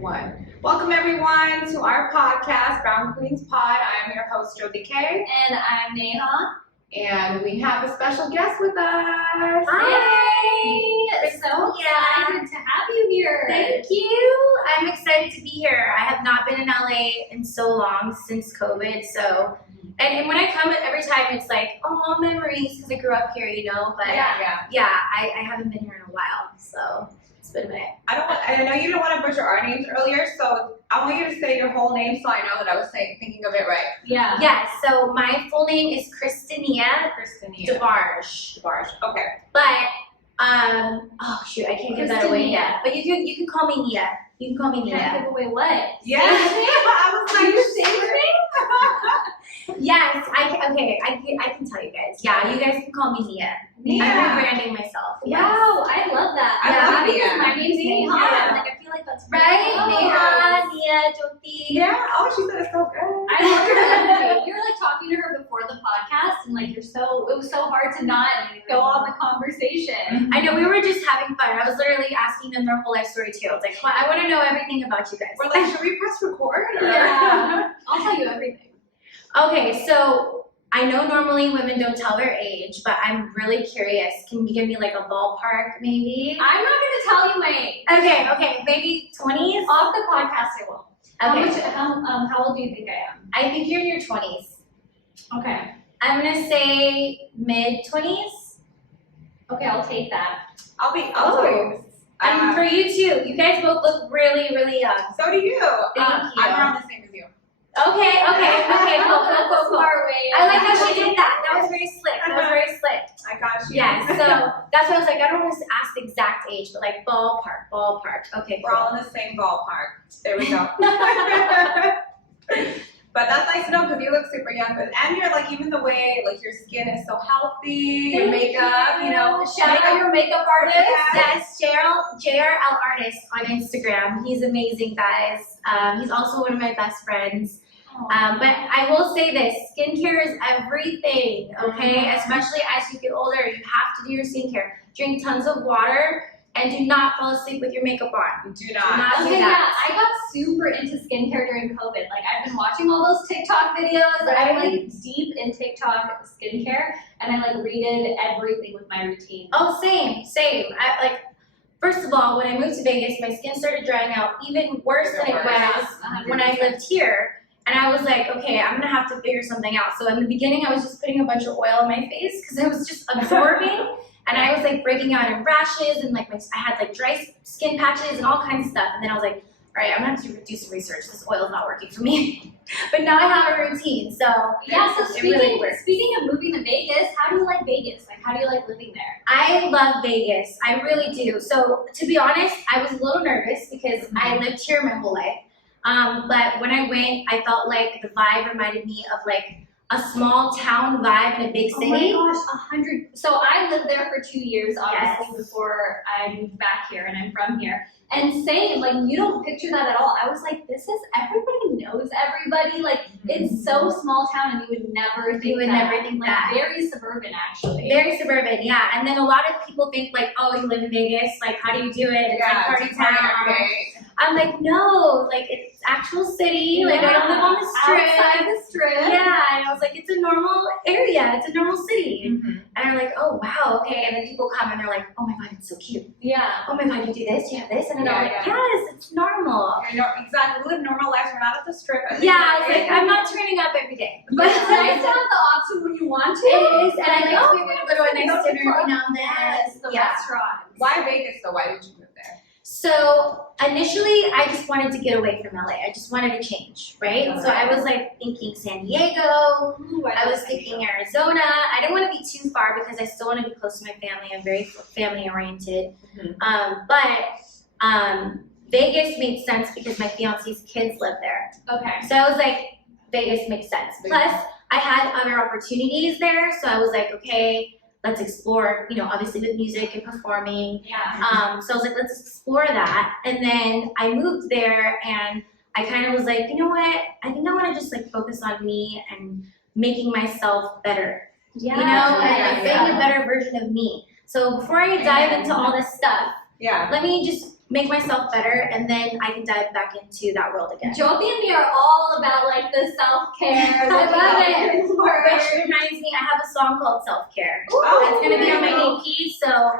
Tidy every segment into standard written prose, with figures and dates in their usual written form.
One. Welcome everyone to our podcast, Brown Queens Pod. I am your host, Joty K. And I'm Neha. And we have a special guest with us. Hi! So excited to have you here. Thank you. I'm excited to be here. I have not been in LA in so long since COVID. So, and when I come every time, it's like, oh, memories because I grew up here, you know. But yeah, I haven't been here in a while. So it's been a minute. I know you didn't want to butcher our names earlier, so I want you to say your whole name so I know that I was thinking of it right. Yeah. Yeah. So my full name is Kristinia Debarge. Okay. But oh shoot, I can't give that away yet. But you can call me Nia. You can call me Nia. Can't give away what? Yeah. I was like, you say your name? Yes, I can tell you guys. Yeah, you guys can call me Nia. Nia. I'm rebranding myself. Yes. Wow, I love that. I love because Nia. my name's Neha. Yeah. Like, I feel like that's Right? Oh. Nia, Joty. Yeah. Oh, she said it's so good. I loved her energy. We were like talking to her before the podcast, and like it was so hard to not go on the conversation. I know, we were just having fun. I was literally asking them their whole life story too. I was like, well, I want to know everything about you guys. We're like, should we press record? Or? Yeah. I'll tell you everything. Okay, so I know normally women don't tell their age, but I'm really curious. Can you give me like a ballpark maybe? I'm not gonna tell you my age. Okay, maybe 20s? Off the podcast, I will. Okay. How old do you think I am? I think you're in your 20s. Okay. I'm gonna say mid-20s. Okay, I'll take that. I'll tell you. And for you too. You guys both look really, really young. So do you. Thank you. I'm around the same as you. Okay, cool. Far away. I like how she did that. That was very slick. I got you. Yeah, so that's what I was like, I don't want to ask the exact age, but like ballpark. Okay, We're all in the same ballpark. There we go. But that's nice to know because you look super young. And you're like, even the way, like your skin is so healthy, your makeup, you know. Shout out your makeup artist. Yes. Yes, JRL Artist on Instagram. He's amazing, guys. He's also one of my best friends. But I will say this, skincare is everything, okay? Especially as you get older, you have to do your skincare. Drink tons of water and do not fall asleep with your makeup on. Do not. do Okay, that. yeah, I got super into skincare during COVID. Like, I've been watching all those TikTok videos. I'm like deep in TikTok skincare, and I like redid everything with my routine. Oh, same. First of all, when I moved to Vegas, my skin started drying out even worse than it was when I lived here. And I was like, okay, I'm gonna have to figure something out. So in the beginning, I was just putting a bunch of oil on my face because it was just absorbing. And I was like breaking out in rashes and like I had like dry skin patches and all kinds of stuff. And then I was like, all right, I'm gonna have to do some research. This oil is not working for me. But now I have a routine, so Yeah, so it really works. speaking of moving to Vegas, how do you like Vegas? Like, how do you like living there? I love Vegas. I really do. So to be honest, I was a little nervous because I lived here my whole life. But when I went, I felt like the vibe reminded me of like a small town vibe in a big city. Oh my gosh, 100. So I lived there for 2 years, obviously, Yes. before I moved back here, and I'm from here. And same, like, you don't picture that at all. I was like, everybody knows everybody. Like, it's so small town, and you would never think that. Very suburban, actually. Very suburban, yeah. And then a lot of people think like, oh, you live in Vegas, like how do you do it? It's like party town. I'm like, no, like it's actual city. Like I don't live on the strip. Outside the strip. Yeah, and I was like, it's a normal area. It's a normal city. And they're like, oh wow, okay. And then people come and they're like, oh my god, it's so cute. Yeah. Oh my god, you do this, you have this, and then I'm like, Yeah. yes, it's normal. Exactly. We live normal lives. We're not at the strip. Yeah, I was like, I'm not turning up every day. But it's nice to have the option when you want to. It is, and I like Oh, to be able to go to a nice dinner every now and then. Yes, the Yeah. restaurant. Why Vegas though? Why did you move there? So initially, I just wanted to get away from LA. I just wanted to change, right? So I was like thinking San Diego. Ooh, I was thinking Arizona. I didn't want to be too far because I still want to be close to my family. I'm very family oriented. But Vegas made sense because my fiance's kids live there. Okay. So I was like, Vegas makes sense. Plus, I had other opportunities there. So I was like, okay, let's explore, you know, obviously with music and performing. Yeah. So I was like, let's explore that. And then I moved there and I kind of was like, you know what? I think I want to just like focus on me and making myself better. Yeah. You know, and like being a better version of me. So before I dive into all this stuff, Yeah. let me just make myself better, and then I can dive back into that world again. Joty and me are all about like the self-care. I love it. Which Which reminds me, I have a song called Self-Care. Oh, It's gonna be on my EP, so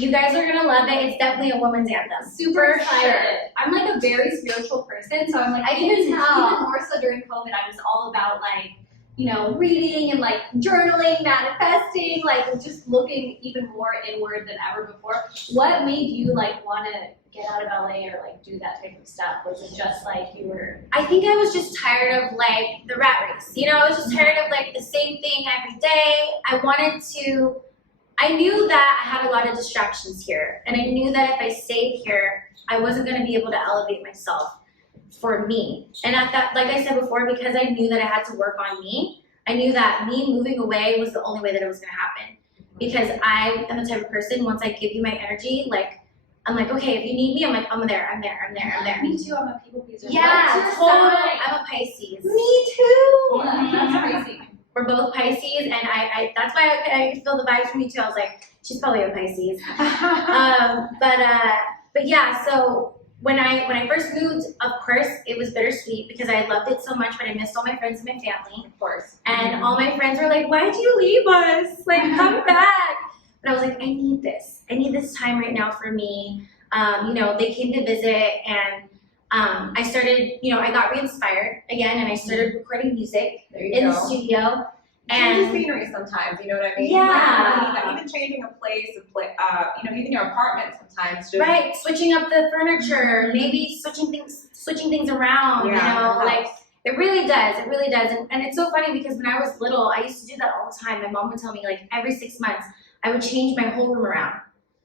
you guys are gonna love it. It's definitely a woman's anthem. super For excited. sure. I'm like a very spiritual person, so I'm like, I can even tell. more so during COVID, I was all about like, you know, reading and like journaling, manifesting, like just looking even more inward than ever before. What made you like want to get out of LA or like do that type of stuff? Was it just like you were? I think I was just tired of like the rat race. You know, I was just tired of like the same thing every day. I knew that I had a lot of distractions here, and I knew that if I stayed here, I wasn't going to be able to elevate myself for me. And at that, like I said before, because I knew that I had to work on me, I knew that me moving away was the only way that it was going to happen. Because I am the type of person, once I give you my energy, like, I'm like, okay, if you need me, I'm there. Me too. I'm a people pleaser. Yeah, What's your totally. sign? I'm a Pisces. Me too. Yeah, that's crazy. We're both Pisces, and I that's why I could feel the vibes from you too. I was like, she's probably a Pisces. But yeah, so when I first moved, of course, it was bittersweet because I loved it so much, but I missed all my friends and my family. Of course. And all my friends were like, why'd you leave us? Like, come back. But I was like, I need this. I need this time right now for me. You know, they came to visit, and I started, you know, I got re-inspired again, and I started recording music There you in go. the studio. Change And the scenery sometimes, you know what I mean? Yeah. Like, even changing a place, you know, even your apartment sometimes. Just, right, switching up the furniture, maybe switching things around, you Yeah, know, it like helps. it really does. And it's so funny because when I was little, I used to do that all the time. My mom would tell me like every 6 months, I would change my whole room around.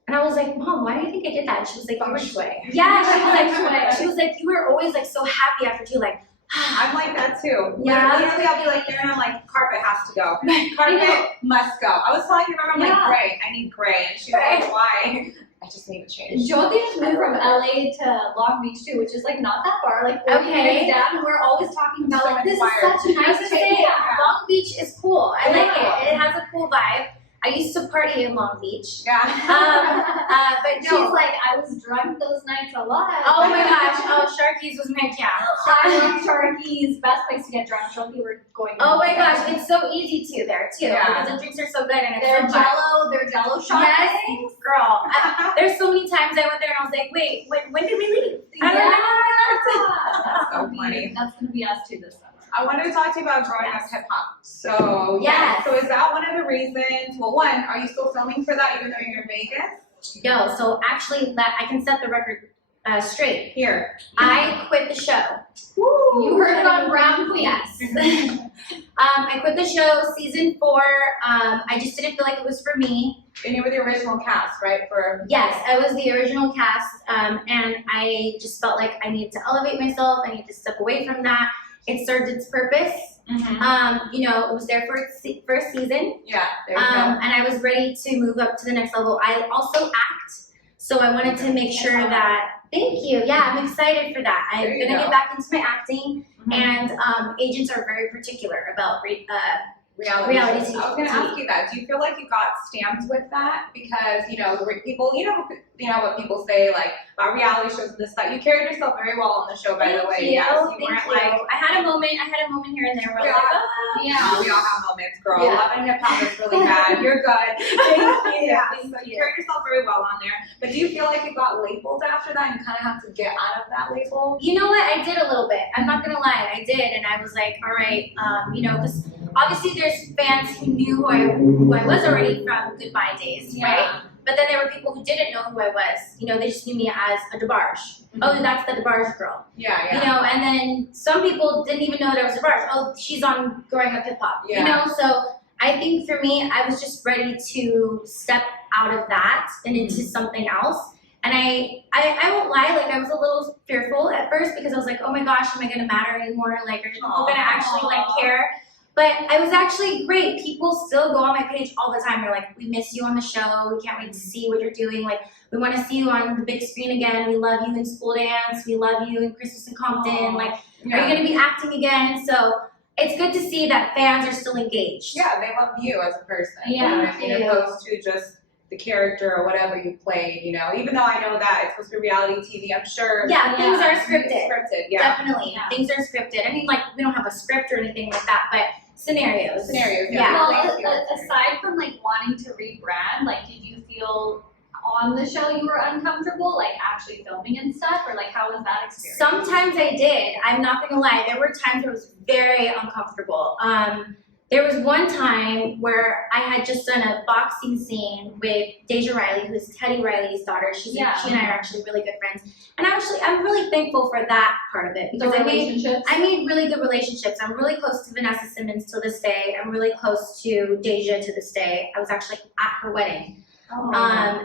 And I was like, Mom, why do you think I did that? And she was like, Feng shui. yeah, she was like, you were always like so happy after two, like, I'm like that too. Yeah. Literally, I'll be like there and I'm like, carpet has to go. Carpet must go. I was telling your mom, I'm like, Yeah. gray. I need gray. And she's like, why? I just need to change. Joty has moved from LA to Long Beach too, which is like not that far, like 40 Okay. minutes down. And we're always talking about So like this is inspired. such a I nice was place. say, Long Beach is cool. I like Yeah. it. It has a cool vibe. I used to party in Long Beach. Yeah. But She's no. like, I was drunk those nights a lot. Oh my gosh. Oh, Sharky's was my jam. I love Sharky's, best place to get drunk. Joty, we're going. Oh my gosh, it's so easy to there too Yeah. because the drinks are so good and it's They're so fun. They're Jello shots. Yes, girl. There's so many times I went there and I was like, wait, when did we leave? I don't know. That's so funny. That's gonna be us too this summer. I wanted to talk to you about growing up hip hop. So Yes. So is that one of the reasons? Well, one, are you still filming for that even though you're in Vegas? Yo, so actually, I can set the record straight. Here. I quit the show. You heard it on Brown Queen. Yes. I quit the show, season 4. I just didn't feel like it was for me. And you were the original cast, right? For Yes, I was the original cast, and I just felt like I needed to elevate myself. I needed to step away from that. It served its purpose. You know, it was there for its first season. Yeah, there you go. And I was ready to move up to the next level. I also act, so I wanted to make sure that. Thank you. Yeah, I'm excited for that. I'm There you gonna go. get back into my acting, Mhm. and agents are very particular about reality reality shows. I was gonna ask you that. Do you feel like you got stamped with that? Because, you know, people, you know what people say, like, about reality shows and this, that. You carried yourself very well on the show, by the way. Yes, you weren't like, I had a moment here and there where I was Yeah. like, oh. Yeah. we all have moments, girl. Yeah. Love and hip hop is really bad. You're good. Thank you. Yeah, Thank so you you. carried yourself very well on there. But do you feel like you got labeled after that and you kind of have to get out of that label? You know what? I did a little bit. I'm not gonna lie, I did, and I was like, all right, you know, because obviously there's fans who knew who I was already from Goodbye Days, right? But then there were people who didn't know who I was. You know, they just knew me as a Debarge. Oh, that's the Debarge girl. Yeah, yeah. You know, and then some people didn't even know that I was Debarge. Oh, she's on Growing Up Hip Hop. Yeah. You know, so I think for me, I was just ready to step out of that and into something else. And I won't lie, like I was a little fearful at first because I was like, oh my gosh, am I gonna matter anymore? Like, are people gonna actually like care? But I was actually great. People still go on my page all the time. They're like, we miss you on the show. We can't wait to see what you're doing. Like, we want to see you on the big screen again. We love you in School Dance. We love you in Christmas in Compton. Like, are you gonna be acting again? So it's good to see that fans are still engaged. Yeah, they love you as a person. Yeah, You know what I mean? thank you. Opposed to just the character or whatever you played, you know, even though I know that it's supposed to be reality TV, I'm sure. Yeah, things are scripted. Definitely. Yeah. Things are scripted. I mean, like, we don't have a script or anything like that, but scenarios. Well, aside from like wanting to rebrand, like, did you feel on the show you were uncomfortable, like actually filming and stuff, or like how was that experience? Sometimes I did. I'm not gonna lie. There were times where it was very uncomfortable. There was one time where I had just done a boxing scene with Deja Riley, who's Teddy Riley's daughter. She and I are actually really good friends. And I'm really thankful for that part of it, because I made really good relationships. I'm really close to Vanessa Simmons to this day. I'm really close to Deja to this day. I was actually at her wedding. Oh.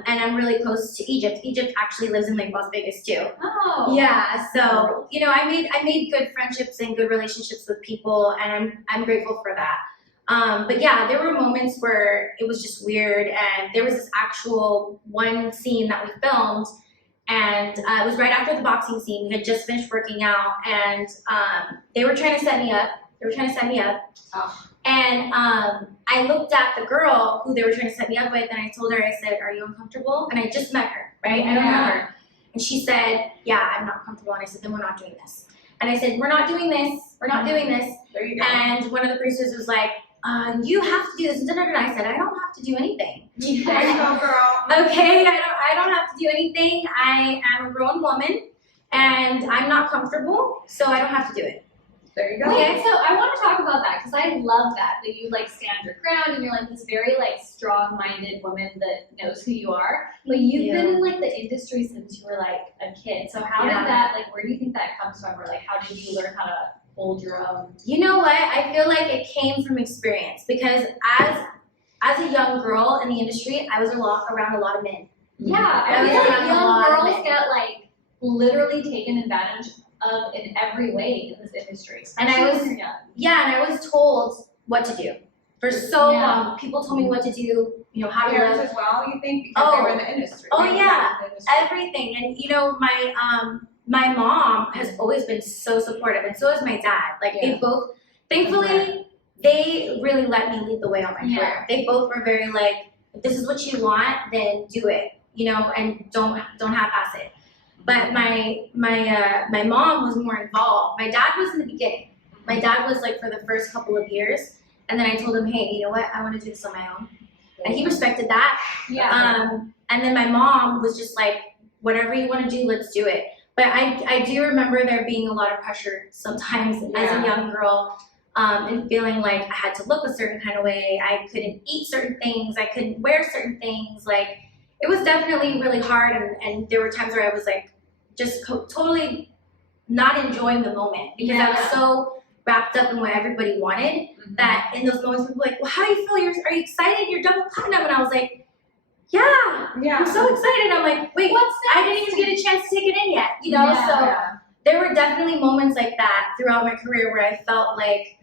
And I'm really close to Egypt. Egypt actually lives in like Las Vegas too. Oh. Yeah, so you know, I made good friendships and good relationships with people, and I'm grateful for that. But yeah, there were moments where it was just weird, and there was this actual one scene that we filmed, and it was right after the boxing scene. We had just finished working out, and they were trying to set me up. Oh. And I looked at the girl who they were trying to set me up with, and I told her, I said, "Are you uncomfortable?" And I just met her, right? I don't know her. And she said, "Yeah, I'm not comfortable." And I said, "Then we're not doing this." And I said, "We're not doing this. We're not doing this." There you go. And one of the producers was like, "You have to do this." And I said, "I don't have to do anything." There you go, girl. Okay, I don't have to do anything. I am a grown woman, and I'm not comfortable, so I don't have to do it. There you go. Wait, so I want to talk about that, because I love that you like stand your ground and you're like this very like strong-minded woman that knows who you are. But you've been in like the industry since you were like a kid. So how did that, like, where do you think that comes from, or like how did you learn how to hold your own? You know what? I feel like it came from experience, because as a young girl in the industry, I was around a lot of men. Yeah, I feel like young girls get like literally taken advantage of in every way in this industry. And I was told what to do for so long. People told me what to do, you know, how to live. As well, you think, because they were in the industry. Oh yeah, everything. And you know, my mom has always been so supportive, and so is my dad. Like they both, thankfully, they really let me lead the way on my career. They both were very like, if this is what you want, then do it, you know, and don't half-ass it. But my mom was more involved. My dad was in the beginning. My dad was like for the first couple of years, and then I told him, "Hey, you know what? I want to do this on my own," and he respected that. Yeah. And then my mom was just like, "Whatever you want to do, let's do it." But I do remember there being a lot of pressure sometimes as a young girl, and feeling like I had to look a certain kind of way. I couldn't eat certain things. I couldn't wear certain things. Like it was definitely really hard, and there were times where I was like, just totally not enjoying the moment, because I was so wrapped up in what everybody wanted that in those moments people were like, "Well, how do you feel? Are you excited? You're double platinum." And I was like, yeah, I'm so excited. I'm like, wait, I didn't even get a chance to take it in yet, you know? There were definitely moments like that throughout my career where I felt like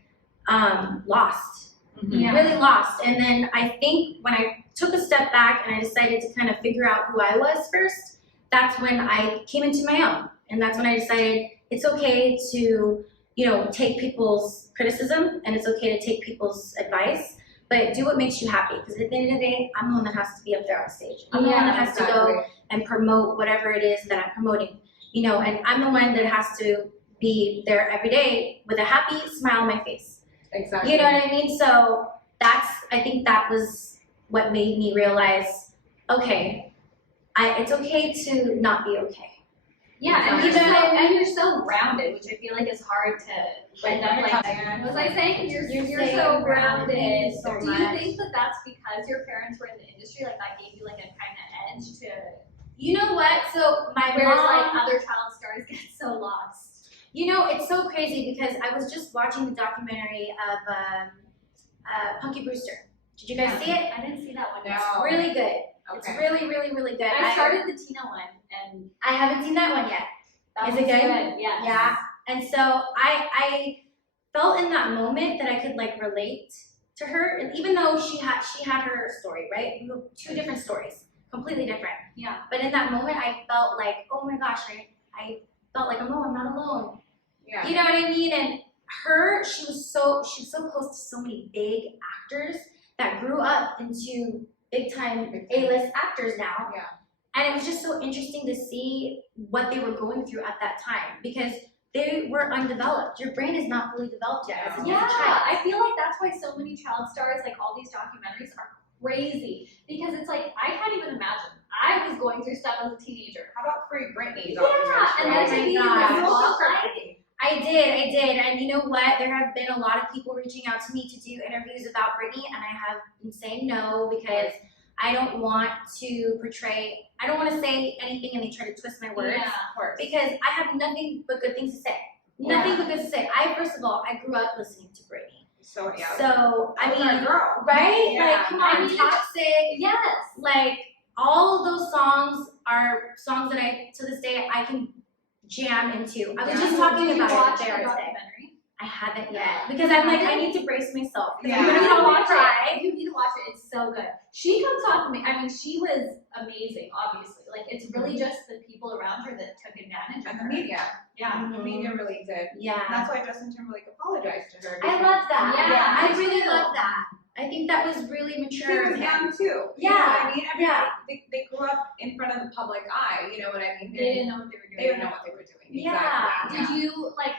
lost, really lost. And then I think when I took a step back and I decided to kind of figure out who I was first, that's when I came into my own. And that's when I decided it's okay to, you know, take people's criticism, and it's okay to take people's advice, but do what makes you happy. Because at the end of the day, I'm the one that has to be up there on stage. I'm the one that has to go and promote whatever it is that I'm promoting, you know, and I'm the one that has to be there every day with a happy smile on my face. Exactly. You know what I mean? So I think that was what made me realize, okay, it's okay to not be okay. Yeah, and you're so grounded, which I feel like is hard to end up like. Was I saying you're so grounded? So Do you think that that's because your parents were in the industry, like that gave you like a kind of edge to? You know what? So whereas like other child stars get so lost. You know, it's so crazy because I was just watching the documentary of Punky Brewster. Did you guys see it? I didn't see that one. No. It's really good. Okay. It's really, really, really good. I started the Tina one, and I haven't seen that one yet. Is it good? Yes. Yeah. And so I felt in that moment that I could like relate to her, and even though she had her story, right? Two different stories, completely different. Yeah. But in that moment, I felt like, oh my gosh, I felt like I'm not alone. Yeah. You know what I mean? And she was so close to so many big actors that grew up into big time A-list actors now. Yeah. And it was just so interesting to see what they were going through at that time because they were undeveloped. Your brain is not fully developed yet as a child. I feel like that's why so many child stars, like all these documentaries, are crazy because it's like I can't even imagine. I was going through stuff as a teenager. How about Free Britney? Yeah, and then to be in the spotlight. I did. And you know what? There have been a lot of people reaching out to me to do interviews about Britney, and I have been saying no because I don't want to say anything and they try to twist my words. Yeah, of course. Because I have nothing but good things to say. Nothing but good to say. First of all, I grew up listening to Britney. So yeah. So I mean, our girl. right? Yeah. Like, come on, Toxic. Yes. Like, all of those songs are songs that to this day, I can jam into. I was just talking about it there today. I haven't yet because I'm like, I need to brace myself. Yeah. I'm gonna watch it. You need to watch it. It's so good. She comes off of me. I mean, she was amazing. Obviously, like it's really just the people around her that took advantage of And her. the media. Yeah. The media really did. Yeah. And that's why Justin Timberlake apologized to her. I love that. Yeah, I really me too. love that. I think that was really He mature was of him. young too. Yeah. You know what I mean? Yeah. They grew up in front of the public eye. You know what I mean? They didn't know what they were doing. They didn't know what they were doing. Yeah. Exactly. Did you like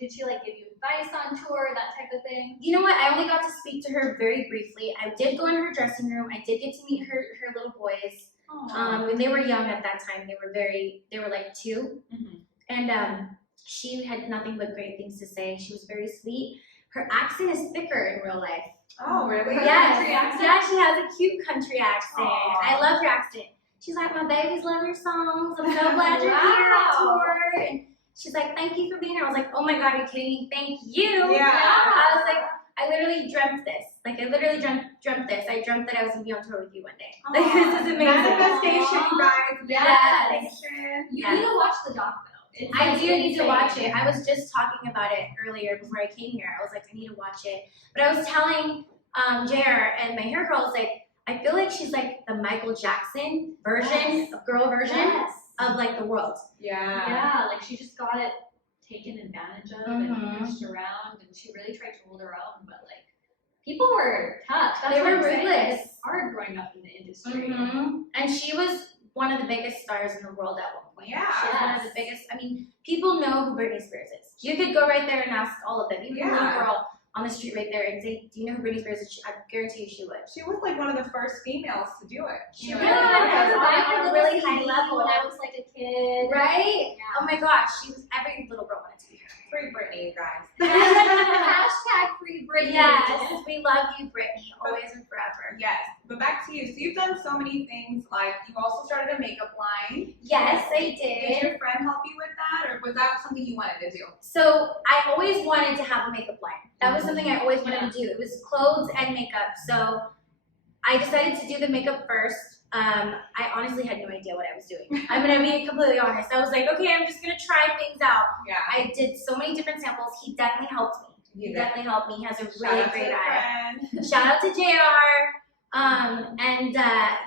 did she like give you advice on tour, that type of thing? You know what? I only got to speak to her very briefly. I did go in her dressing room. I did get to meet her little boys. When they were young at that time, they were like 2. Mm-hmm. And she had nothing but great things to say. She was very sweet. Her accent is thicker in real life. Oh, really? Yes. Country accent? Yeah, she has a cute country accent. Aww. I love her accent. She's like, my babies love your songs. I'm so glad you're here on tour. And she's like, thank you for being here. I was like, oh my God, are you kidding me? Thank you. Yeah. I was like, I literally dreamt this. Like, I literally dreamt this. I dreamt that I was going to be on tour with you one day. Like, this is amazing. Manifestation, you guys. Yes. Manifestation. You need to watch the doc though. I do need to watch it. I was just talking about it earlier before I came here. I was like, I need to watch it. But I was telling JR and my hair girl, I was like, I feel like she's like the Michael Jackson version, girl version of like the world. Yeah. Yeah, like she just got it taken advantage of and pushed around, and she really tried to hold her own. But like, people were tough. That's They what were I'm saying. ruthless. It's hard growing up in the industry. And she was one of the biggest stars in the world at one point. Yeah. She was one of the biggest. I mean, people know who Britney Spears is. You could go right there and ask all of them. Even a little girl on the street right there and say, do you know who Britney Spears is? I guarantee you she would. She was like one of the first females to do it. She You know, really was. I On a was really really high high level. level when I was like a kid. Right? Yeah. Oh my gosh, every little girl wanted to be her. Free Britney, you guys. Hashtag free Britney. Yes, we love you, Britney, always and forever. Yes, but back to you. So you've done so many things. Like you also started a makeup line. Yes, I Did did. your friend help you with that, or was that something you wanted to do? So I always wanted to have a makeup line. That was something I always wanted to do. It was clothes and makeup. So I decided to do the makeup first. I honestly had no idea what I was doing. I'm gonna be completely honest. I was like, okay, I'm just gonna try things out. Yeah. I did so many different samples. He definitely helped me. He definitely helped me. He has a really great eye. Shout out to JR.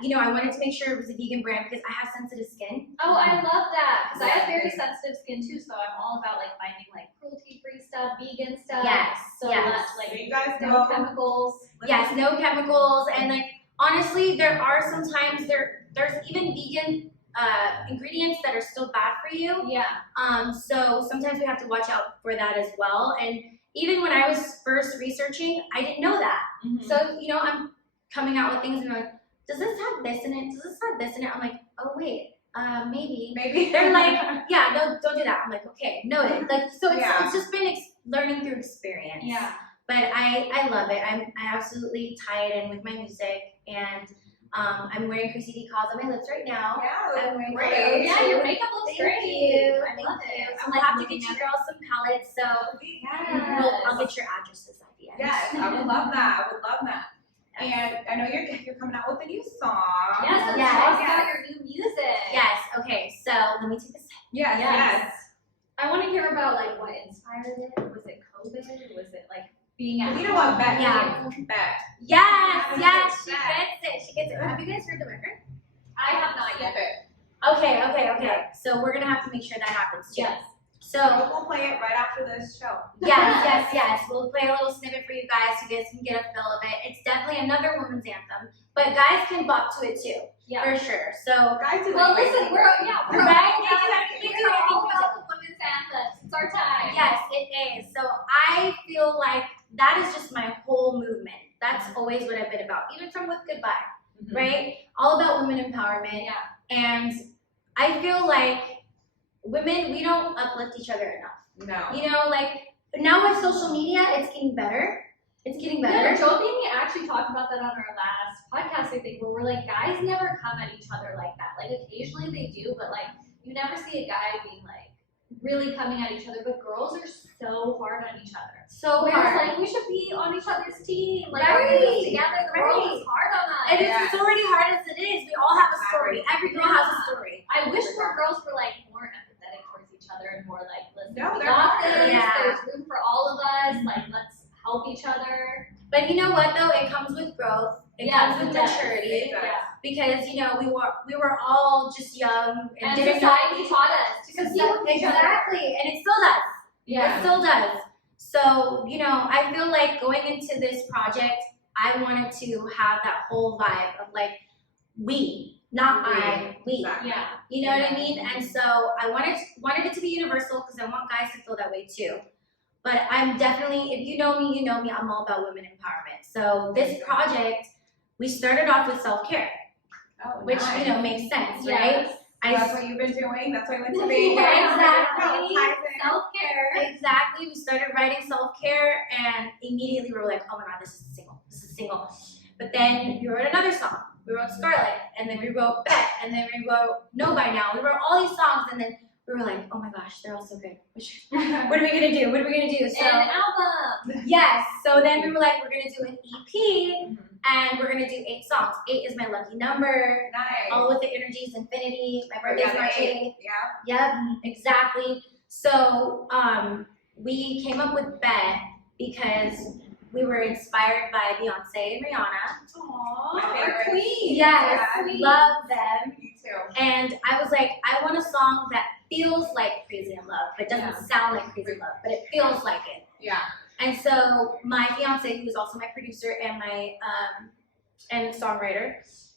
You know, I wanted to make sure it was a vegan brand because I have sensitive skin. Oh, I love that because I have very sensitive skin too. So I'm all about like finding like cruelty-free stuff, vegan stuff. Yes. So yes. that's like You guys no know. chemicals. Yes, no chemicals, and like honestly, there are sometimes there's even vegan ingredients that are still bad for you. Yeah. So sometimes we have to watch out for that as well. And even when I was first researching, I didn't know that. So you know, I'm coming out with things and I'm like, does this have this in it? Does this have this in it? I'm like, oh wait, maybe. Maybe. They're like, yeah, no, don't do that. I'm like, okay, noted. Like, so it's just been learning through experience. Yeah. But I love it. I absolutely tie it in with my music, and I'm wearing Kristinia Debarge on my lips right now. Yeah, I'm wearing great. those. Yeah, your makeup looks Thank great. you. I love Thank you. it. So we'll have to get you girls some palettes. So I'll get your addresses at the end. Yes, I would love that. I would love that. And I know you're coming out with a new song. Yes, let's Yes. talk about your new music. Yes. Okay. So let me take a second. Yes, Yes. I want to hear about like what inspired it. Was it COVID? Was it like being at You know what, Beth? Yeah. Beth. Yes. Yes. She Yes. gets it. She gets it. Have you guys heard the record? I have not yet. Okay. So we're gonna have to make sure that happens too. Yes. So we'll play it right after this show. yes. We'll play a little snippet for you guys so you guys can get a feel of it. It's definitely another women's anthem, but guys can bop to it too, for sure. So Guys do well, anything. listen, we're right. we're all about the women's anthems. It's our time. Yes, it is. So I feel like that is just my whole movement. That's always what I've been about, even from With Goodbye, right? All about women empowerment. Yeah. And I feel like women, we don't uplift each other enough. No. You know, like now with social media, it's getting better. It's getting better. Yeah, Joty and me actually talked about that on our last podcast, I think, where we're like, guys never come at each other like that. Like occasionally they do, but like you never see a guy being like really coming at each other. But girls are so hard on each other. So we're hard. just like, we should be on each other's team. Like Right. we're doing this together. The world is hard on us. And it's already hard as it is. We all have a story. Every girl has a story. I wish more girls were like more empathetic towards each other and more like, listen, No, we they're got hard. this. Yeah. There's room for all of us. Like let's help each other. But you know what though? It comes with growth. It comes with maturity. Yeah. Because you know we were all just young and, And didn't society taught us to compete with each other. exactly, and it still does. Yeah. It still does. So you know, I feel like going into this project, I wanted to have that whole vibe of like we, not I, we. Exactly. Yeah. You know what I mean? And so I wanted it to be universal because I want guys to feel that way too. But I'm definitely, if you know me, I'm all about women empowerment. So this project, we started off with self-care, Oh, which, nice. you know, makes sense, Yes. right? That's what you've been doing. That's why you went to be. Exactly. Self-care. Exactly. We started writing self-care and immediately we were like, oh my God, this is a single. This is a single. But then we wrote another song. We wrote Scarlet, and then we wrote Bet, and then we wrote Know By Now. We wrote all these songs, and then we were like, oh my gosh, they're all so good. What are we gonna do? What are we gonna do? So An album. yes. So then we were like, we're gonna do an EP, and we're gonna do 8 songs. 8 is my lucky number. Nice. All with the energies, infinity. My birthday's March 8th. Yeah. Yep, exactly. So we came up with Bet because we were inspired by Beyonce and Rihanna. Aww. My favorite. Our queen. Yes, Our love them. Me too. And I was like, I want a song that feels like Crazy in Love, but doesn't sound like Crazy in Love, but it feels like it. Yeah. And so my fiance, who's also my producer and my and songwriter,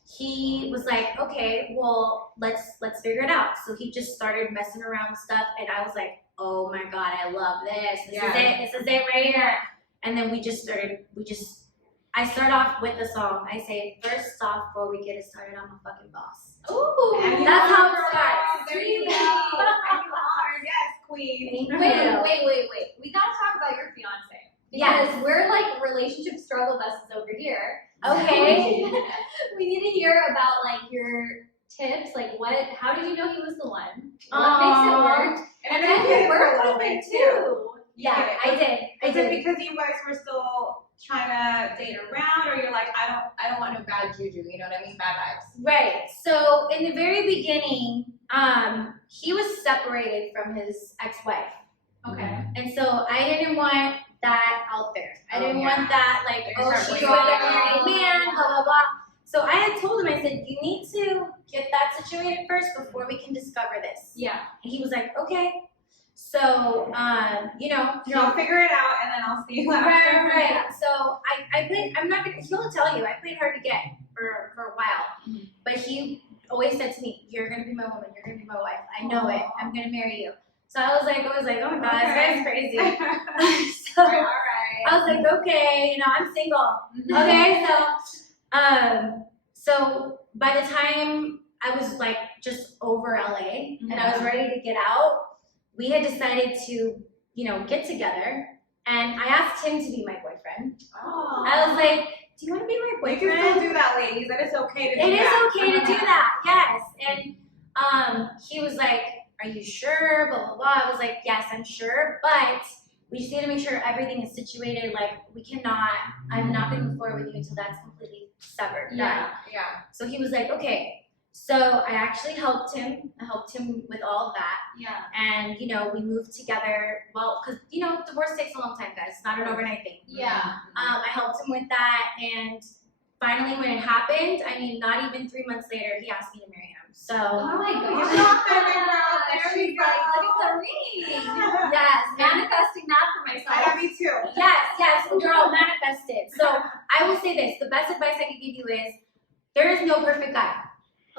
he was like, okay, well, let's figure it out. So he just started messing around with stuff, and I was like, oh my God, I love this. This is it right here. And then I start off with the song. I say, first off, before we get it started, I'm a fucking boss. Ooh. And That's you how are, it starts. There you go. And you are, yes, queen. Thank Wait. you. We gotta talk about your fiance. Yes. Because we're like relationship struggle buses over here. Okay. We need to hear about like your tips. Like how did you know he was the one? What makes it work? And And then you you work work a little with bit it too. Yeah, I did. Is it because you guys were still trying to date around, or you're like, I don't want no bad juju, you know what I mean? Bad vibes. Right. So in the very beginning, he was separated from his ex-wife. Okay. And so I didn't want that out there. I didn't want that, like, They oh, start she's blaming with a you. married man, blah, blah, blah. So I had told him, I said, you need to get that situated first before we can discover this. Yeah. And he was like, okay. So, you know. I'll figure it out, and then I'll see you after. Right. So I played, he'll tell you, I played hard to get for a while. But he always said to me, you're going to be my woman, you're going to be my wife. I know it. I'm going to marry you. So I was like, oh my God, this guy's crazy. So All right. I was like, okay, I'm single. Okay, so by the time I was like just over LA and I was ready to get out, we had decided to, get together. And I asked him to be my boyfriend. Oh. I was like, do you want to be my We boyfriend? can still do that, ladies. That is okay to do It that. is okay to do that, yes. And he was like, are you sure? Blah, blah, blah. I was like, yes, I'm sure, but we just need to make sure everything is situated. Like, I'm not going to move forward with you until that's completely severed. Yeah. So he was like, okay. So I actually helped him. I helped him with all of that. Yeah. And, we moved together. Well, because, divorce takes a long time, guys. It's not an overnight thing. Yeah. I helped him with that. And finally, when it happened, not even 3 months later, he asked me to marry him. So Oh my You gosh. got that, girl. There we She's go. like, look at the ring. yes, Manifesting that for myself. I love you too. yes, girl, manifest it. So I will say this: the best advice I can give you is there is no perfect guy.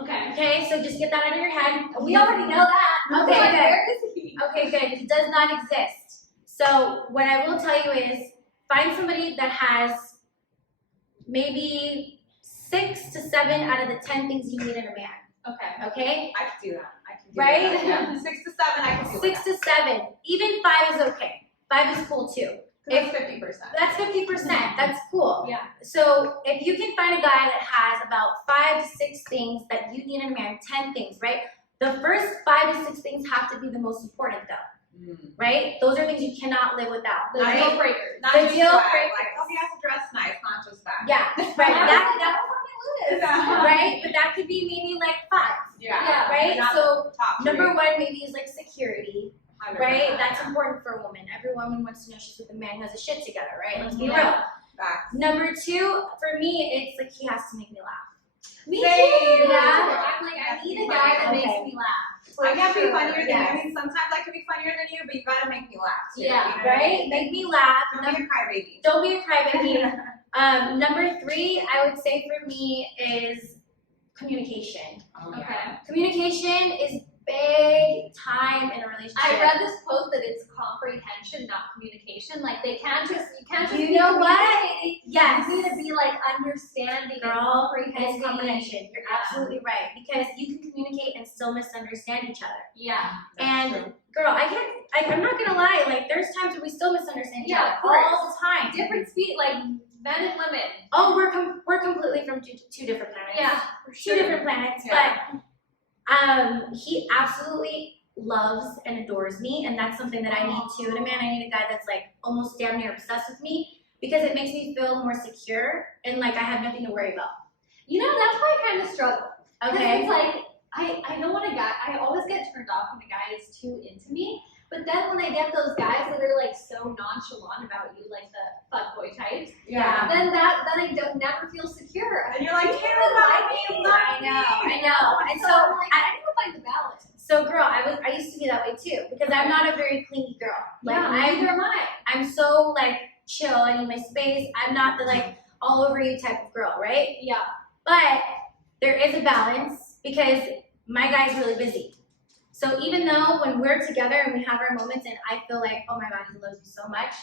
Okay. Okay, so just get that out of your head. We already know that. Okay, Like, good. where is he? Okay, good. It does not exist. So what I will tell you is find somebody that has maybe 6 to 7 out of the 10 things you need in a man. Okay. Okay? I can do that. I can do Right? that. Yeah. 6 to 7, I can do 6 to 7. Even 5 is okay. 5 is cool too. That's 50%. That's 50%. That's cool. Yeah. So if you can find a guy that has about 5 to 6 things that you need in a man, 10 things, right? The first 5 to 6 things have to be the most important though. Right? Those are things you cannot live without. The right? deal breakers. Not The just deal swag. breakers. Like, oh, he has to dress nice, not just that. Yeah, right. That was on my list. Yeah. right? But that could be maybe like 5, Yeah. right? Not So top number 1 maybe is like security, 100%. right? That's important for a woman. Every woman wants to know she's with a man who has his shit together, right? Let's be Yeah. real. Facts. Number 2, for me, it's like he has to make me laugh. Me Same. too. Yeah. I'm like, I need a guy that makes me laugh. I can't be sure. funnier than you. Yes. I mean, sometimes I can be funnier than you, but you gotta make me laugh too. Yeah, you know what I Right? mean? Make me laugh. Don't be a crybaby. Don't be a crybaby. Number 3, I would say for me is communication. Oh, Okay. Communication is big time in a relationship. I read this quote that it's comprehension, not communication. Like you can't just You be know what? communicating. Yes. You need to be like understanding Girl, and comprehending. it's comprehension. You're Yeah. absolutely right. Because you can communicate and still misunderstand each other. Yeah. And true. girl, I'm not gonna lie, like there's times where we still misunderstand each Yeah, other of course. all the time. Different speed, like men and women. Oh, we're completely from two different planets. Yeah, for Two different planets. Yeah. But he absolutely loves and adores me, and that's something that I need too. In a man, I need a guy that's like almost damn near obsessed with me because it makes me feel more secure and like I have nothing to worry about. You know, that's why I kind of struggle. 'Cause Okay. It's like, I don't want a guy, I always get turned off when a guy is too into me. But then when I get those guys that are like so nonchalant about you, like the fuckboy types, Yeah. then I don't never feel secure. And you're like, You care really about like me. me. love I me. know. And So so I'm like, I need to find the balance. So girl, I used to be that way too because I'm not a very clingy girl. Like neither am I. I'm so like chill. I need my space. I'm not the like all over you type of girl, right? Yeah. But there is a balance because my guy's really busy. So even though when we're together and we have our moments and I feel like, oh my God, he loves me so much,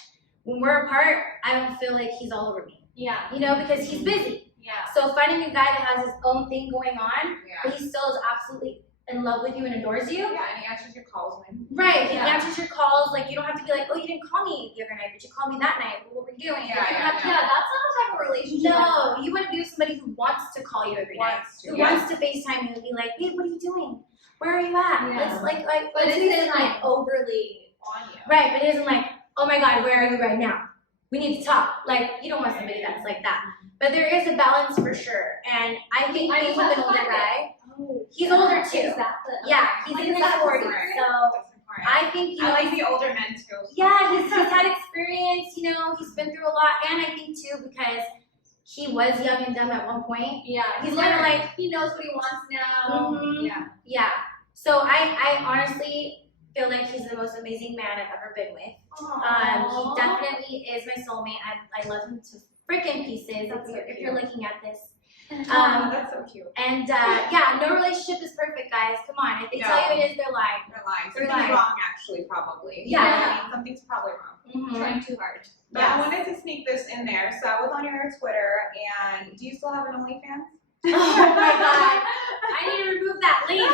when we're apart, I don't feel like he's all over me. Yeah. You know, because he's busy. Yeah. So finding a guy that has his own thing going on, Yeah. but he still is absolutely in love with you and adores you. Yeah, and he answers your calls when. Right, he Yeah. answers your calls. Like you don't have to be like, oh, you didn't call me the other night, but you called me that night. What were you doing? Yeah, Like, you don't have to- Yeah, that's not the type of relationship. I want. No, you want to be with somebody who wants to call you every night, Wants to. who Yeah. wants to FaceTime you and be like, babe, what are you doing? Where are you at? Yeah. Let's like, But let's it isn't FaceTime. like overly on you. Right, but it isn't like, oh my God, where are you right now? We need to talk. Like you don't want somebody that's like that. But there is a balance for sure, and I think I being just with have an to older find guy, Oh, he's older too. Is that the, Yeah, he's Like, in is his that 40s, important? so That's important. I think you know, I like the older men too. yeah, he's had experience, you know, he's been through a lot, and I think too because he was young and dumb at one point. Yeah, He's kind of like, he knows what he wants now. Mhm. Yeah. yeah. So I honestly feel like he's the most amazing man I've ever been with. He definitely is my soulmate. I love him to freaking pieces. That's so If you're looking at this. That's so cute. And yeah, no relationship is perfect, guys. Come on, if they tell you it is, they're lying. They're lying. They're Something's lying. wrong, actually, probably. Yeah. I mean, something's probably wrong. Mhm. Trying too hard. But I wanted to sneak this in there. So I was on your Twitter, and do you still have an OnlyFans? Oh my God, I need to remove that link,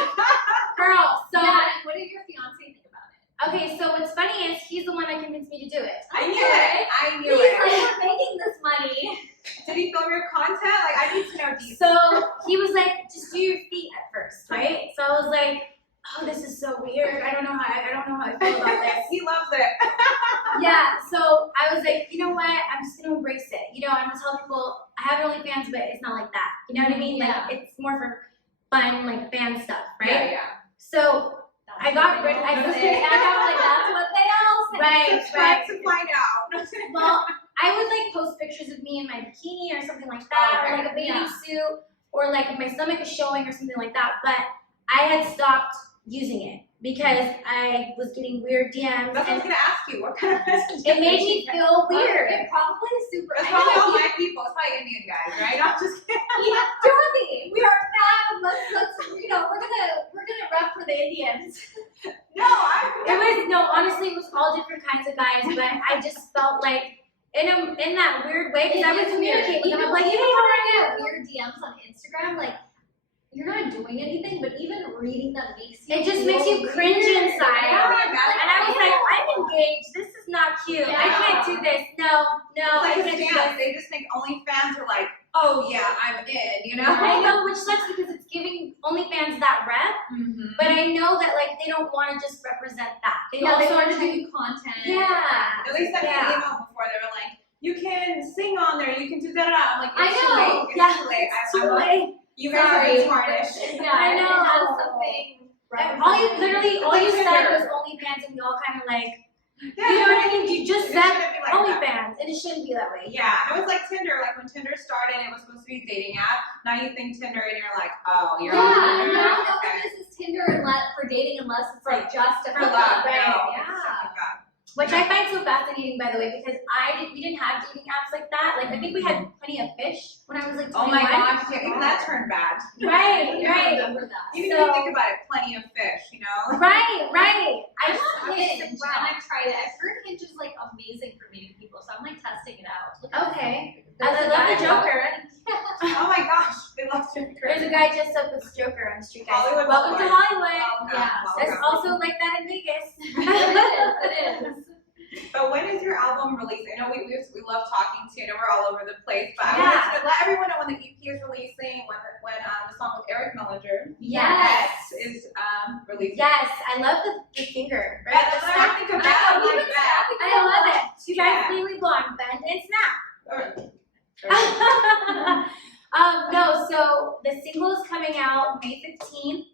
girl. So. Yeah, and what did your fiance think about it? Okay, so what's funny is he's the one that convinced me to do it. I knew it. I knew He's it. like, we're making this money. Did he film your content? Like, I need to know details. So he was like, just do your feet at first, right? So I was like, oh, this is so weird. I don't know how I feel about this. He loves it. Yeah, so I was like, you know what? I'm just gonna embrace it. You know, I'm gonna tell people I have OnlyFans, but it's not like that. You know what I mean? Yeah. Like it's more for fun, like fan stuff, right? Yeah, yeah. So I got rid. I No, just just kidding. I got like that's what they all say. Right, Subscribe right. to find out. Well, I would like post pictures of me in my bikini or something like that, or Okay. like a bathing Yeah. suit, or like if my stomach is showing or something like that. But I had stopped using it because I was getting weird DMs. That's what I was gonna ask you. What kind of messages? It made me feel weird. It probably is super. It's probably all white people. It's probably Indian guys, right? I'm just kidding. Yeah, Dorothy, we are not. Let's we're gonna rep for the Indians. No, Honestly, it was all different kinds of guys, but I just felt like in that weird way because I would communicate with them. I'm like, hey, how are you? Weird DMs on Instagram, like you're not doing anything, but even reading them makes you. It just feel makes you cringe weird. inside. Yeah. And I was like, I'm engaged. This is not cute. I can't do this. No, it's like I a can't do scam. this. They just think OnlyFans are like, oh yeah, I'm in, you know? I know, which sucks because it's giving OnlyFans that rep, but I know that like they don't want to just represent that. They They also want want to do content. Yeah. At least sent me an email before. They were like, you can sing on there, you can do da-da-da. I'm like, I it's know. too late. It's Yeah, too late. it's too late. You guys are Sorry. being tarnished. Yeah, I know. It has something. And all you It's like said Tinder. was OnlyFans, and we all kind of like, Yeah. you know what I mean? You just It said shouldn't be like that. OnlyFans, and it shouldn't be that way. Yeah, it was like Tinder. Like when Tinder started, it was supposed to be a dating app. Now you think Tinder, and you're like, oh, you're on Yeah, Tinder. now I know Okay. that this is Tinder for dating unless it's like just a For hookup. love, Right, no. Yeah. It's a hookup. Which I find so fascinating, by the way, because we didn't have dating apps like that. Like I think we had Plenty of Fish when I was like 21. Oh my gosh, yeah, even that turned bad. Right, I right, remember that. Even if So- you think about it, Plenty of Fish, you know? right. I'm just on Hinge and wow. I've tried it. I've heard Hinge is like amazing for meeting people, so I'm like testing it out. Okay. There's I a love guy- the Joker. Oh my gosh, they love Tinder. There's a guy dressed up as Joker on the street, guys. Hollywood Welcome to Boulevard. Hollywood. Yeah, That's also like that in Vegas. It is. But when is your album released? I know we love talking to you. I know we're all over the place, but I Yeah. wanted to let everyone know when the EP is releasing, when the song with Eric Mellinger Yes. is releasing. Yes, I love the finger. Right? That's what I think about. I I'm love like it. that. I love it. You guys Yeah. clearly blonde, bend and snap. Or- No, so the single is coming out May 15th,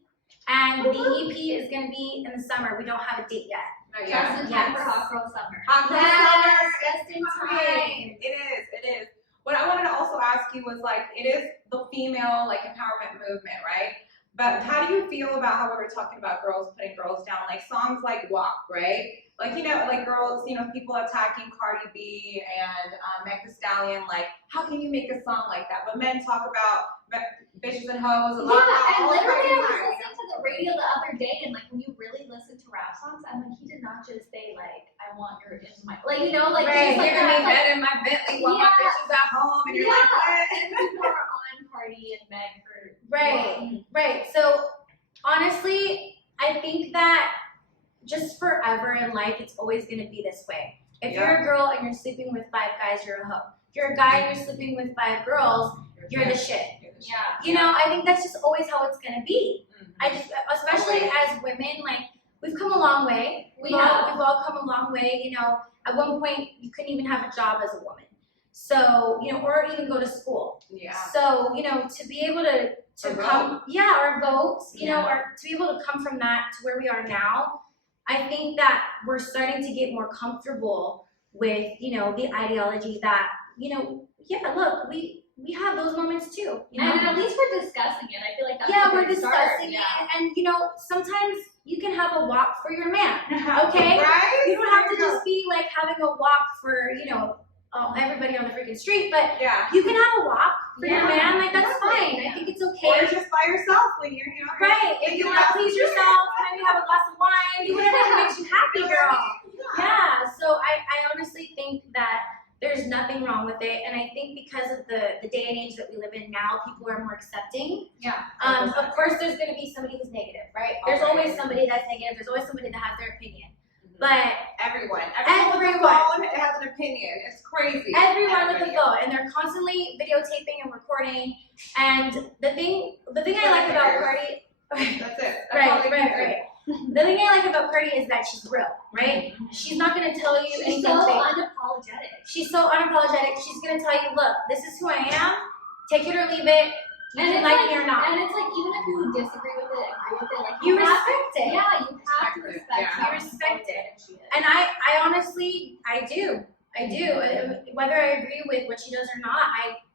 and the EP is going to be in the summer. We don't have a date yet. Not Just yet. in time Yes. for Hot Girl Summer. Hot Girl Yes, Summer. just in time. It is. What I wanted to also ask you was like, it is the female like empowerment movement, right? But how do you feel about how we were talking about girls putting girls down? Like songs like WAP, right? Like, you know, like girls, you know, people attacking Cardi B and Meg Thee Stallion, like, how can you make a song like that? But men talk about bitches and hoes a lot. Yeah, and all the literally I was fucking time, you know? listening to the radio the other day, and like when you really listen to rap songs, I'm like, he did not just say like, I want your in my, like, you know, like Right. just like Giving me that, like, bed in my Bentley while my Yeah. bitch is at home, and you're like, what? people are on Cardi and Meg for Right. So honestly, I think that just forever in life, it's always going to be this way. If you're a girl and you're sleeping with 5 guys, you're a hoe. If you're a guy and you're sleeping with 5 girls, you're the shit. Yeah. You know, I think that's just always how it's going to be. Mhm. I just, especially as women, like, we've come a long way. We've all come a long way. You know, at one point, you couldn't even have a job as a woman. So, you know, or even go to school. Yeah. So, you know, to be able to Or come, or vote, you know, or to be able to come from that to where we are now, I think that we're starting to get more comfortable with, you know, the ideology that, you know, look, we have those moments too. You know? And at least we're discussing it. I feel like that's a We're good start. discussing it, and you know, sometimes you can have a walk for your man. Okay? Right? You don't have to just be like having a walk for, you know, everybody on the freaking street, but Yeah. you can have a walk for your Yeah, man, like that's exactly. fine. I think it's Or okay. just by yourself when you're, you know, Right, if you want to please yourself, maybe have a glass of wine, do whatever that makes you happy, girl. Yeah, so I honestly think that there's nothing wrong with it, and I think because of the day and age that we live in now, people are more accepting. Yeah. Of course, there's going to be somebody who's negative, right? There's always somebody that's negative. There's always somebody that has their opinion. But Everyone with Everyone. the phone has an opinion. It's crazy. everyone with the Everybody. phone, and they're constantly videotaping and recording. And the thing I like about Cardi, That's it. That's all they can do. right. The thing I like about Cardi is that she's real, right? She's not gonna tell you She's anything so fake. unapologetic. She's so unapologetic. She's gonna tell you, look, this is who I am. Take it or leave it. You And can it's like me or not. And it's like even if you disagree with it, agree with it, like You have- respect it. Yeah, you have to Respect it, respect. yeah. how You respect it. unapologetic she is. And I honestly, I do. Whether I agree with what she does or not,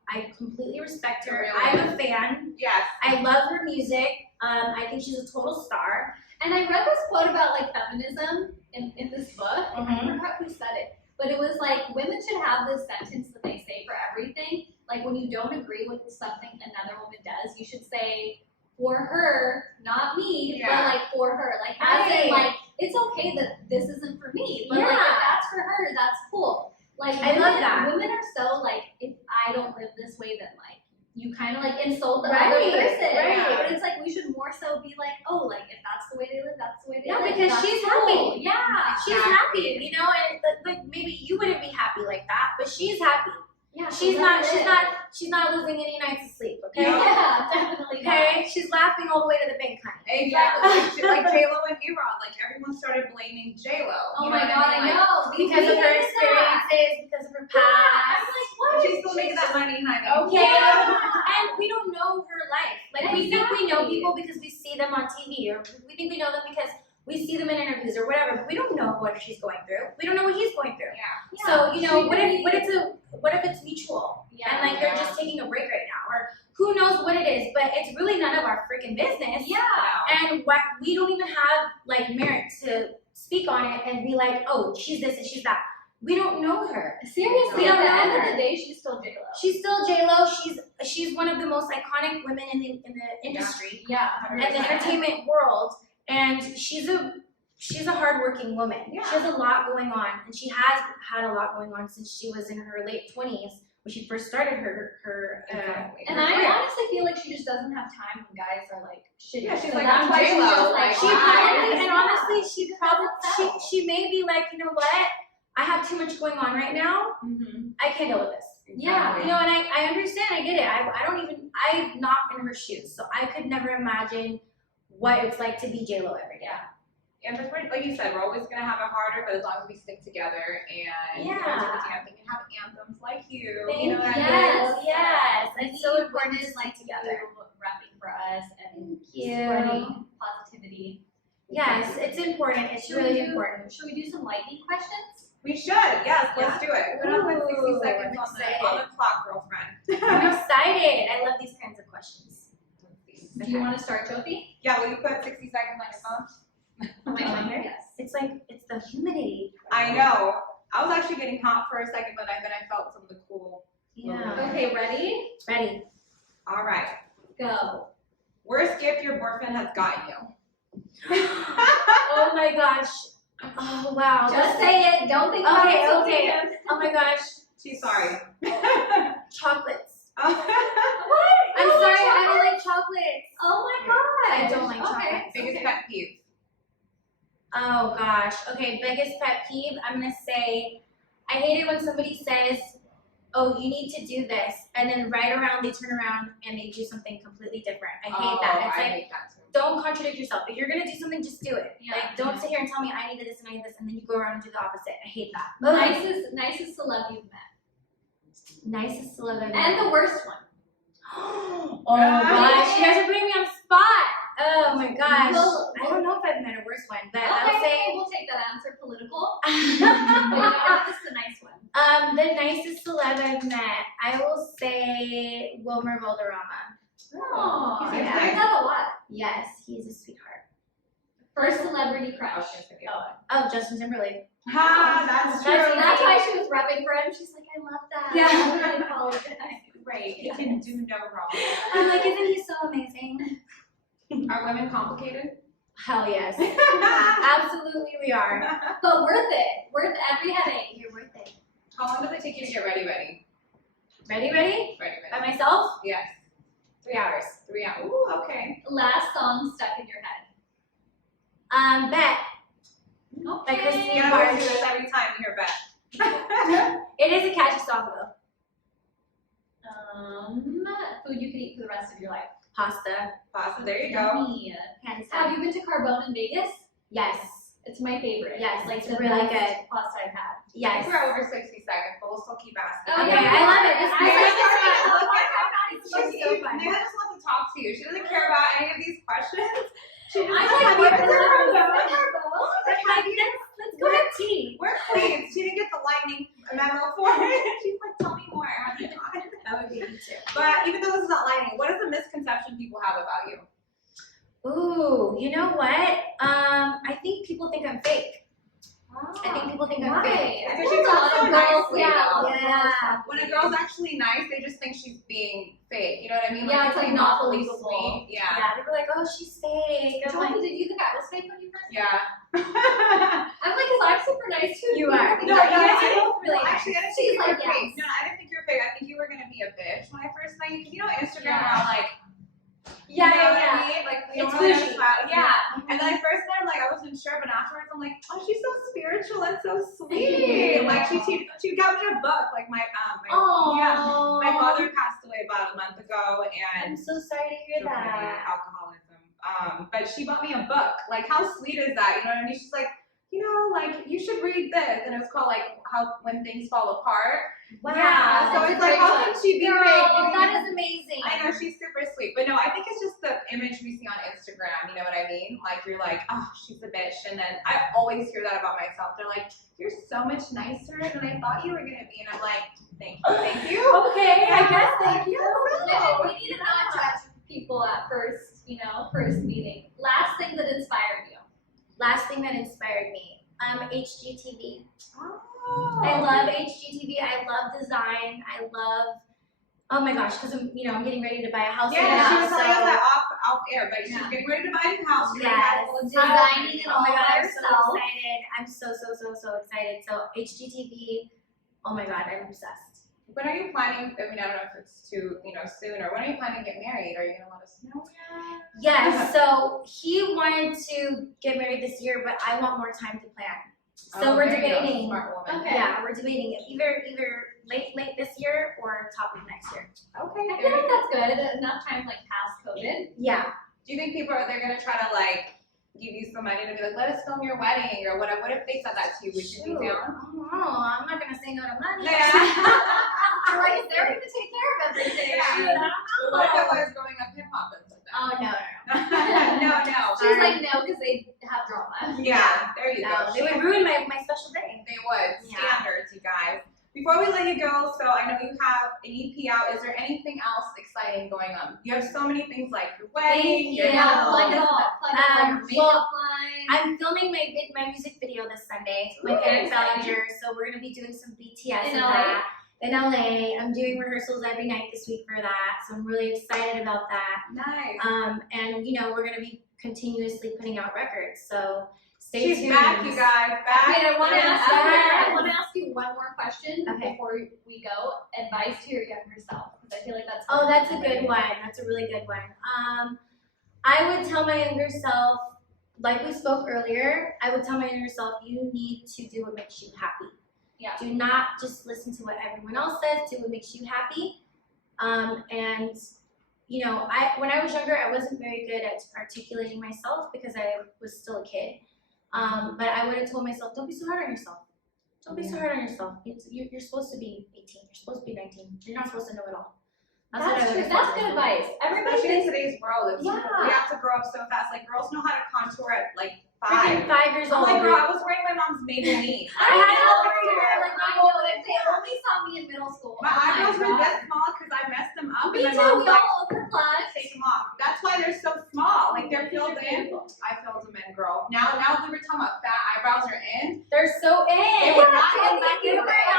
I completely respect her. Really? I'm a fan. Yes. I love her music. I think she's a total star. And I read this quote about like feminism in this book. I forgot who said it, but it was like women should have this sentence that they say for everything. Like when you don't agree with something another woman does, you should say for her, not me, but like for her. Like as in like it's okay that this isn't for me, but like if that's for her, that's cool. Like I love that. Women are so like, if I don't live this way, then like you kind of like insult the Right, other person. right. But it's like we should more so be like, oh, like if that's the way they live, that's the way they live. Because That's she's cool. happy. Yeah. She's happy, you know, and like maybe you wouldn't be happy like that, but she's happy. Yeah. She's not losing any nights of sleep, okay? Yeah, definitely. Okay, she's laughing all the way to the bank, honey. Exactly. Like J-Lo and A-Rod, like everyone started blaming J-Lo. Oh my god, I know. Because of her experiences, because of her past. I was like, what? She's still making that money, honey. Okay. Yeah. And we don't know her life. Like we think we know people because we see them on TV, or we think we know them because we see them in interviews or whatever, but we don't know what she's going through. We don't know what he's going through. Yeah. So, you know, what if it's mutual? Yeah. And like they're just taking a break right now, or who knows what it is, but it's really none of our freaking business. Yeah. And what we don't even have like merit to speak on it and be like, oh, she's this and she's that. We don't know her. Seriously, We at don't the know end her. of the day, she's still J-Lo. She's still J-Lo. She's one of the most iconic women in the industry, Yeah. and the entertainment world. And she's a hardworking woman. Yeah. She has a lot going on, and she has had a lot going on since she was in her late 20s when she first started her And I honestly feel like she just doesn't have time when guys are like shitty. Yeah, she's So like, that's I'm why she's J-Lo, just like, like, She wow. probably, and honestly, Herself. she may be like, you know what? I have too much going on right now. I can't deal with this. Yeah. You know, and I understand. I get it. I'm not in her shoes, so I could never imagine what it's like to be J-Lo every day. And just like you said, we're always gonna have it harder, but as long as we stick together and Yeah. do the damn thing and have anthems like you, Thank you know what I mean? Yes. And It's so you important to women like stick together. Rapping for us and Thank you. spreading positivity. Yes, it's important. It's really important. Should we do some lightning questions? We should, yes, let's do it. We're gonna put 60 Ooh, seconds I'm on excited. the clock, girlfriend. I'm excited. I love these kinds of questions. Do you want to start, Joty? Yeah, will you put 60 seconds on your phone? Yes. It's like it's the humidity. I know. I was actually getting hot for a second, but then I felt some of the cool. Yeah. Okay, ready? Ready. All right. Go. Worst gift your boyfriend has gotten you? Oh my gosh. Oh wow. Just say it. Don't think about Okay, it. okay. Oh my gosh. She's sorry. Chocolates. Oh. What? I'm sorry. I don't like chocolates. Oh my god. I don't like Okay. chocolates. Biggest pet peeve. Oh gosh. Okay, biggest pet peeve. I'm gonna say I hate it when somebody says, "Oh, you need to do this," and then right around they turn around and they do something completely different. I hate that. It's I like hate that too. don't contradict yourself. If you're gonna do something, just do it. Yeah. Like don't sit here and tell me I need this and I need this, and then you go around and do the opposite. I hate that. Nicest celeb you've met. Nicest celeb I've And met. the worst one. Oh gosh, you guys are putting me on the spot. Oh my gosh. Well, I don't know if I've met a worse one, but Okay, I'll say we'll take that answer political. But you know, this is a nice one. the nicest celeb I've met, I will say Wilmer Valderrama. Oh, He's I nice. heard that a lot. Yes, he's a sweetheart. First celebrity crush. Okay, yeah. Oh, Justin Timberlake. Ha, that's true. That's why she was repping for him. She's like, I love that. Yeah. I really apologize. Right, he can do no wrong. I'm like, isn't he so amazing? Are women complicated? Hell yes. Absolutely we are. But worth it. Worth every headache. You're worth it. How long does it take you to get ready? Ready? Ready. By myself? Yes. 3 hours. 3 hours. Ooh, okay. Last song stuck in your head. Bet. Okay. By Kristinia You always do Debarge. this every time you hear Beth. It is a catchy song though. Food you could eat for the rest of your life. Pasta. Pasta, there you go. Yummy. Hands Have down. you been to Carbone in Vegas? Yes. It's my favorite. Yes, It's like it's the really best good. pasta I've had. Yes. We're over 60 seconds, but we'll still keep asking. Oh, Okay, I love it. This I is like so this fun. one. Look at her. It's She's so fun. Neha just wants to talk to you. She doesn't care about any of these questions. She just I'm like, like, have you what been the to hell? Carbone? Let's go have tea. We're queens. She didn't get the lightning memo for it. She's like, tell me more. Have you not? That would be me too. But even though this is not lightning, what is the misconception people have about you? Ooh, you know what? I think people think I'm fake. I think people think I'm fake. Because she talks so nicely. Yeah. When a girl's actually nice, they just think she's being fake. You know what I mean? Yeah, it's like not fully believable. sweet. Yeah. Yeah, they were like, oh, she's fake. I'm like, Joty, did you think I was fake when you first met? Yeah. I'm like, cause I'm super nice too. You are. No, you guys I- are both really nice. Actually, I didn't She's think you were like, fake. yes. No, I didn't think you were fake. I think you were gonna be a bitch when I first met you. Because you know Instagram, Yeah. we're all like, Yeah, you know what yeah. I mean? Like, we It's don't really bougie. understand. Yeah. And then I first met him, like, I wasn't sure, but afterwards, I'm like, oh, she's so spiritual and so sweet. Like, she got me a book. Like, my my mother passed away about a month ago, and I'm so sorry to hear that. alcoholism. But she bought me a book. Like, how sweet is that? You know what I mean? She's like, you know, like, you should read this. And it was called, like, How When Things Fall Apart. Wow. Yeah, so it's like, how can she be Girl, fake? that is amazing. I know, she's super sweet. But no, I think it's just the image we see on Instagram. You know what I mean? Like, you're like, oh, she's a bitch. And then I always hear that about myself. They're like, you're so much nicer than I thought you were going to be. And I'm like, thank you. Okay, I guess thank you. We need to not judge people at first, first meeting. Last thing that inspired you. Last thing that inspired me, HGTV. Oh. I love HGTV. I love design. I love, oh my gosh, because I'm getting ready to buy a house. Yeah, right she now, was telling us so- that off air, but she's getting ready to buy a house. Yes. Designing it Oh all my god, by I'm so herself. excited. I'm so excited. So HGTV, oh my god, I'm obsessed. When are you planning? I mean, I don't know if it's too, soon, or when are you planning to get married? Are you gonna let us know yet? Yes, so he wanted to get married this year, but I want more time to plan. So we're there you go, debating. smart woman. Okay. Yeah, we're debating it. Either late this year or top of next year. Okay. I feel like that's good. Enough time like past COVID. Yeah. Do you think they're gonna try to like give you some money to be like, let us film your wedding or whatever? What if they said that to you? Would you be Shoot. down? Oh, I'm not gonna say no to money. I'm like, they're going to take care of everything. Yeah. Shoot, I don't What if know. it was growing up hip hop and stuff? Oh no. No. She's like, no, because they have drama. Yeah, there you No, go. they would ruin my special day. They would. Yeah. Standards, you guys. Before we let you go, so I know you have an EP out. Is there anything else exciting going on? You have so many things like your wedding, your Yeah, health. plug it all. Plug it all. Your makeup well, line. I'm filming my music video this Sunday with Ooh, Eric exciting. Bellinger, so we're gonna be doing some BTS In of LA? that. In LA, I'm doing rehearsals every night this week for that, so I'm really excited about that. Nice. And we're gonna be continuously putting out records, so stay She's tuned. back, you guys. Back. Wait, I want to Yes. ask you one more question Okay. before we go. Advice to your younger self, because I feel like that's. Oh, that's a good one. That's a really good one. I would tell my younger self, like we spoke earlier, I would tell my younger self, you need to do what makes you happy. Yeah. Do not just listen to what everyone else says. Do what makes you happy. When I was younger, I wasn't very good at articulating myself because I was still a kid. But I would have told myself, don't be so hard on yourself. Don't be so hard on yourself. You're supposed to be 18. You're supposed to be 19. You're not supposed to know it all. That's what I true. would've That's told good myself. advice. Everybody Especially in thinks. today's world, it's, Yeah. we have to grow up so fast. Like, girls know how to contour at like 5. Freaking 5 years I'm old. like, girl, I was wearing my mom's Maybelline. I had it all I over. like, I know if they only saw me in middle school. My oh eyebrows were God. this small because I messed them up. Me and too. my mom's We like, all overplucked. take them off. That's why they're so small. Like, they're filled in. I filled them in, girl. Now we were talking about fat eyebrows are in. They're so in. They were not in back in the day.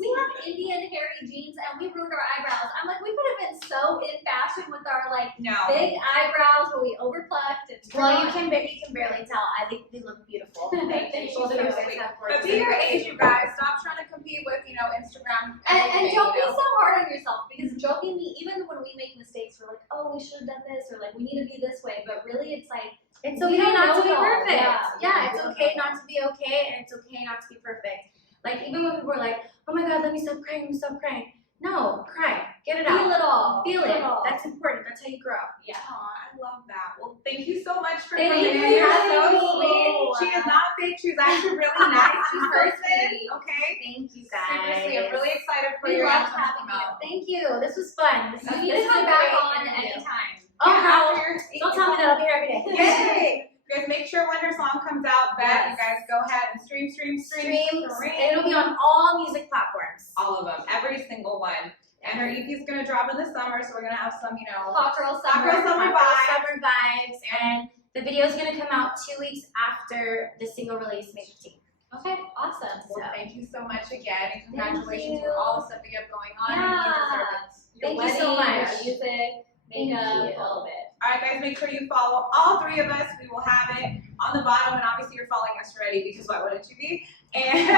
We have Indian hairy jeans and we ruined our eyebrows. I'm like, we could have been so in fashion with our like No. big eyebrows, but we overplucked and Well, you can barely tell. I think they look beautiful. Thank you. Both So of you guys sweet. have But gorgeous be your eyes. age, you guys. Stop trying to compete with, Instagram. And everything, don't be you know? so hard on yourself because joking me, even when we make mistakes, we're like, oh, we should have done this or like we need to be this way. But really, it's like It's We okay don't not to know be it all. perfect. Yeah. It's okay not to be okay, and it's okay not to be perfect. Like even when people are like, "Oh my God, let me stop crying. No, cry. Get it out. feel it all. Feel it. all. That's important. That's how you grow. Yeah. Aw, I love that. Well, thank you so much for Thank coming you in. You're for so having sweet. me. She is not fake. She's actually really nice. She's So person. sweet. Okay. Thank you Super guys. sweet. I'm really excited for We your love album to having come you. out. Thank you. This was fun. This You is need this to is come a back great on interview. anytime. Oh, Yeah, girl. after- Don't tell me that. I'll be here every day. Yay! Guys, make sure when her song comes out, Yes. you guys go ahead and stream. Streams. And it'll be on all music platforms. all of them, every single one. And your EP's gonna drop in the summer, so we're gonna have some, Hot girl Hot girl summer vibes. Summer vibes, and the video is gonna come out 2 weeks after the single release, May 15th. Okay, awesome. Well, thank you so much again, and Thank congratulations you. for all the stuff that you have going on. Yeah. And you deserve it. Thank you so much. Music, Thank makeup, you. all of it. All right, guys, make sure you follow all 3 of us. We will have it on the bottom, and obviously you're following us already because why wouldn't you be? And